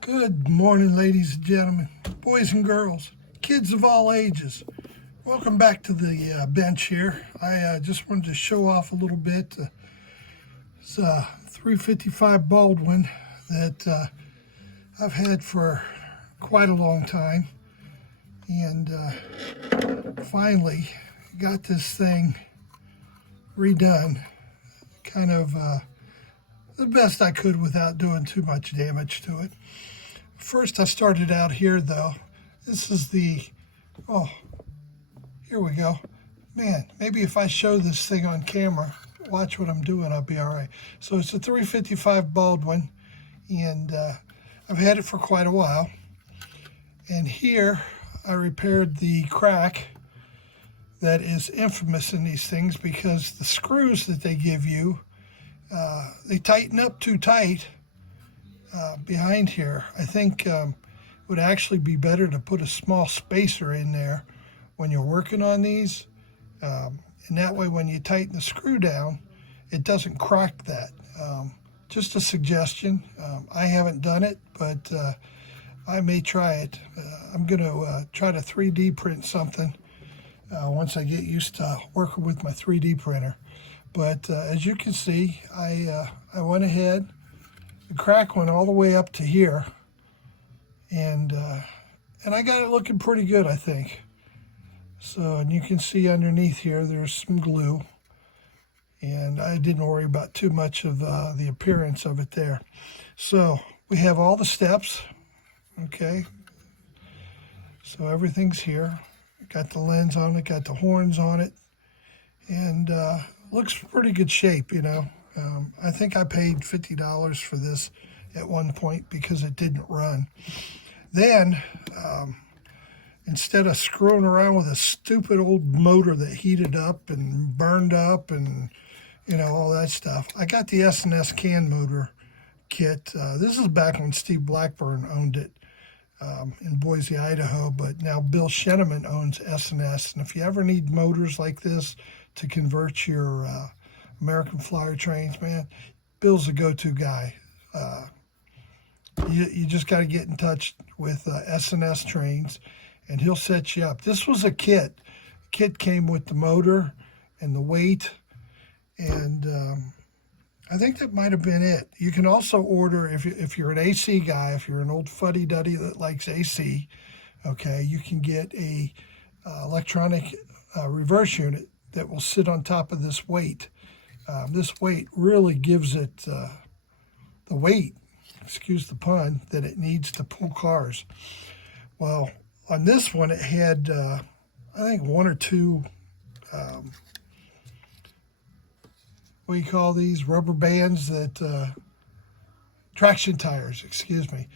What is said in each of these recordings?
Good morning, ladies and gentlemen, boys and girls, kids of all ages. Welcome back to the bench here. I just wanted to show off a little bit. It's a 355 Baldwin that I've had for quite a long time. And finally got this thing redone. Kind of the best I could without doing too much damage to it. First, I started out here, though. This is oh, here we go. Man, maybe if I show this thing on camera, watch what I'm doing, I'll be all right. So it's a 355 Baldwin, and I've had it for quite a while. And here, I repaired the crack that is infamous in these things because the screws that they give you, they tighten up too tight. Behind here, I think it would actually be better to put a small spacer in there when you're working on these, and that way when you tighten the screw down, it doesn't crack that. Just a suggestion. I haven't done it, but I may try it. I'm going to try to 3D print something once I get used to working with my 3D printer. But as you can see, I went ahead. The crack went all the way up to here, and I got it looking pretty good, I think. So, and you can see underneath here, there's some glue, and I didn't worry about too much of the appearance of it there. So we have all the steps, okay? So everything's here. Got the lens on it, got the horns on it, and looks pretty good shape, you know. I think I paid $50 for this at one point because it didn't run. Then, instead of screwing around with a stupid old motor that heated up and burned up and, you know, all that stuff, I got the S&S can motor kit. This is back when Steve Blackburn owned it in Boise, Idaho, but now Bill Sheneman owns S&S. And if you ever need motors like this to convert your American Flyer trains, man, Bill's a go-to guy. You just got to get in touch with S&S trains, and he'll set you up. This was a kit. The kit came with the motor and the weight, and I think that might have been it. You can also order, if you're an AC guy, if you're an old fuddy-duddy that likes AC, okay, you can get a electronic reverse unit that will sit on top of this weight. This weight really gives it the weight, excuse the pun, that it needs to pull cars. Well, on this one, it had, I think, one or two, what do you call these, rubber bands that, traction tires, excuse me,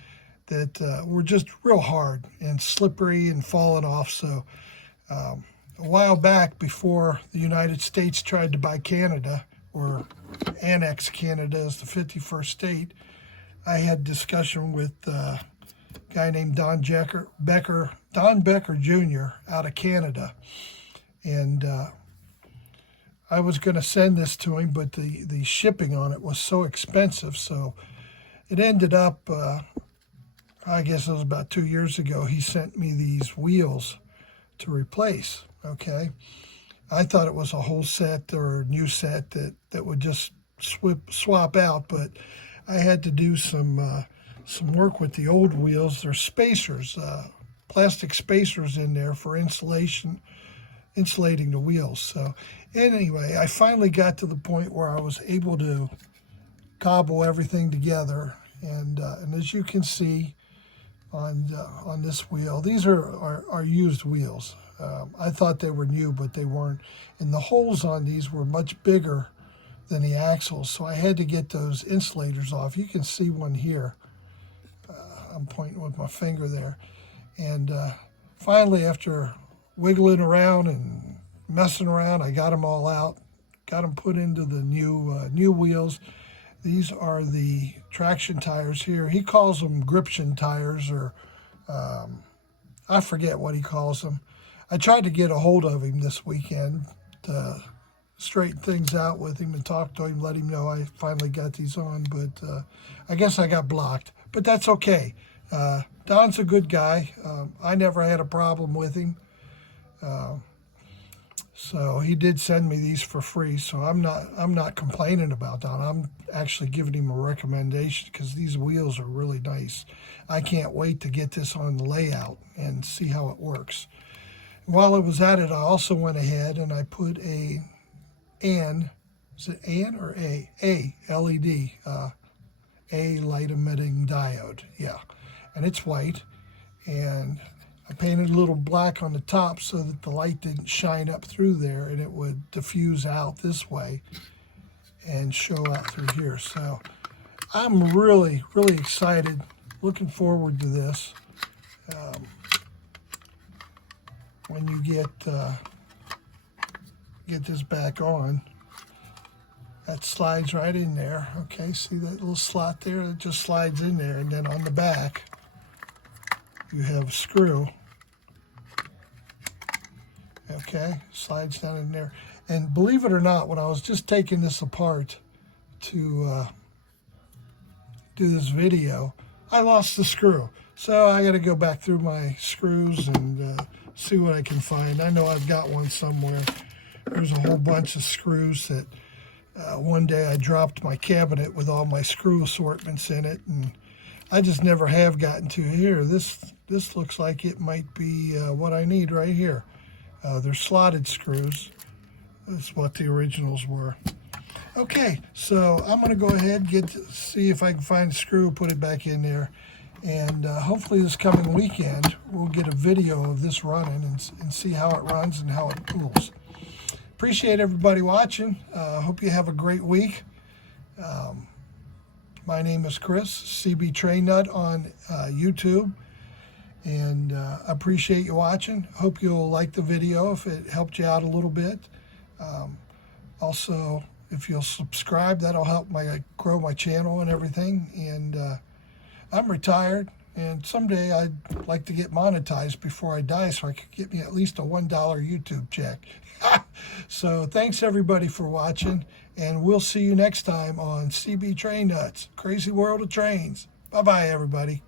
that were just real hard and slippery and falling off. So a while back, before the United States tried to buy Canada, or annex Canada as the 51st state, I had discussion with a guy named Don Becker Jr. out of Canada. And I was going to send this to him, but the shipping on it was so expensive. So it ended up, I guess it was about 2 years ago, he sent me these wheels to replace, okay? I thought it was a whole set or a new set that would just swap out, but I had to do some work with the old wheels. There's spacers, plastic spacers in there for insulating the wheels. So anyway, I finally got to the point where I was able to cobble everything together, and as you can see on this wheel, these are used wheels. I thought they were new, but they weren't. And the holes on these were much bigger than the axles, so I had to get those insulators off. You can see one here. I'm pointing with my finger there. And finally, after wiggling around and messing around, I got them all out, got them put into the new wheels. These are the traction tires here. He calls them gription tires, or I forget what he calls them. I tried to get a hold of him this weekend to straighten things out with him and talk to him, let him know I finally got these on, but I guess I got blocked. But that's okay. Don's a good guy. I never had a problem with him. So he did send me these for free. So I'm not complaining about Don. I'm actually giving him a recommendation because these wheels are really nice. I can't wait to get this on the layout and see how it works. While I was at it, I also went ahead and I put is it AN or A? A LED, A light emitting diode, yeah. And it's white, and I painted a little black on the top so that the light didn't shine up through there and it would diffuse out this way and show out through here. So I'm really, really excited, looking forward to this. When you get this back on, that slides right in there. Okay, see that little slot there? It just slides in there, and then on the back you have a screw. Okay, slides down in there. And believe it or not, when I was just taking this apart to do this video, I lost the screw. So I got to go back through my screws and see what I can find. I know I've got one somewhere. There's a whole bunch of screws that one day I dropped my cabinet with all my screw assortments in it, and I just never have gotten to here. This looks like it might be what I need right here. They're slotted screws. That's what the originals were. Okay, so I'm going to go ahead and see if I can find a screw, put it back in there, and hopefully this coming weekend we'll get a video of this running and see how it runs and how it cools. Appreciate everybody watching. Hope you have a great week. My name is Chris, CB Train Nut on YouTube, and I appreciate you watching. Hope you'll like the video if it helped you out a little bit. Also, if you'll subscribe, that'll help grow my channel and everything. And I'm retired, and someday I'd like to get monetized before I die so I could get me at least a $1 YouTube check. So thanks everybody for watching, and we'll see you next time on CB Train Nuts, Crazy World of Trains. Bye-bye, everybody.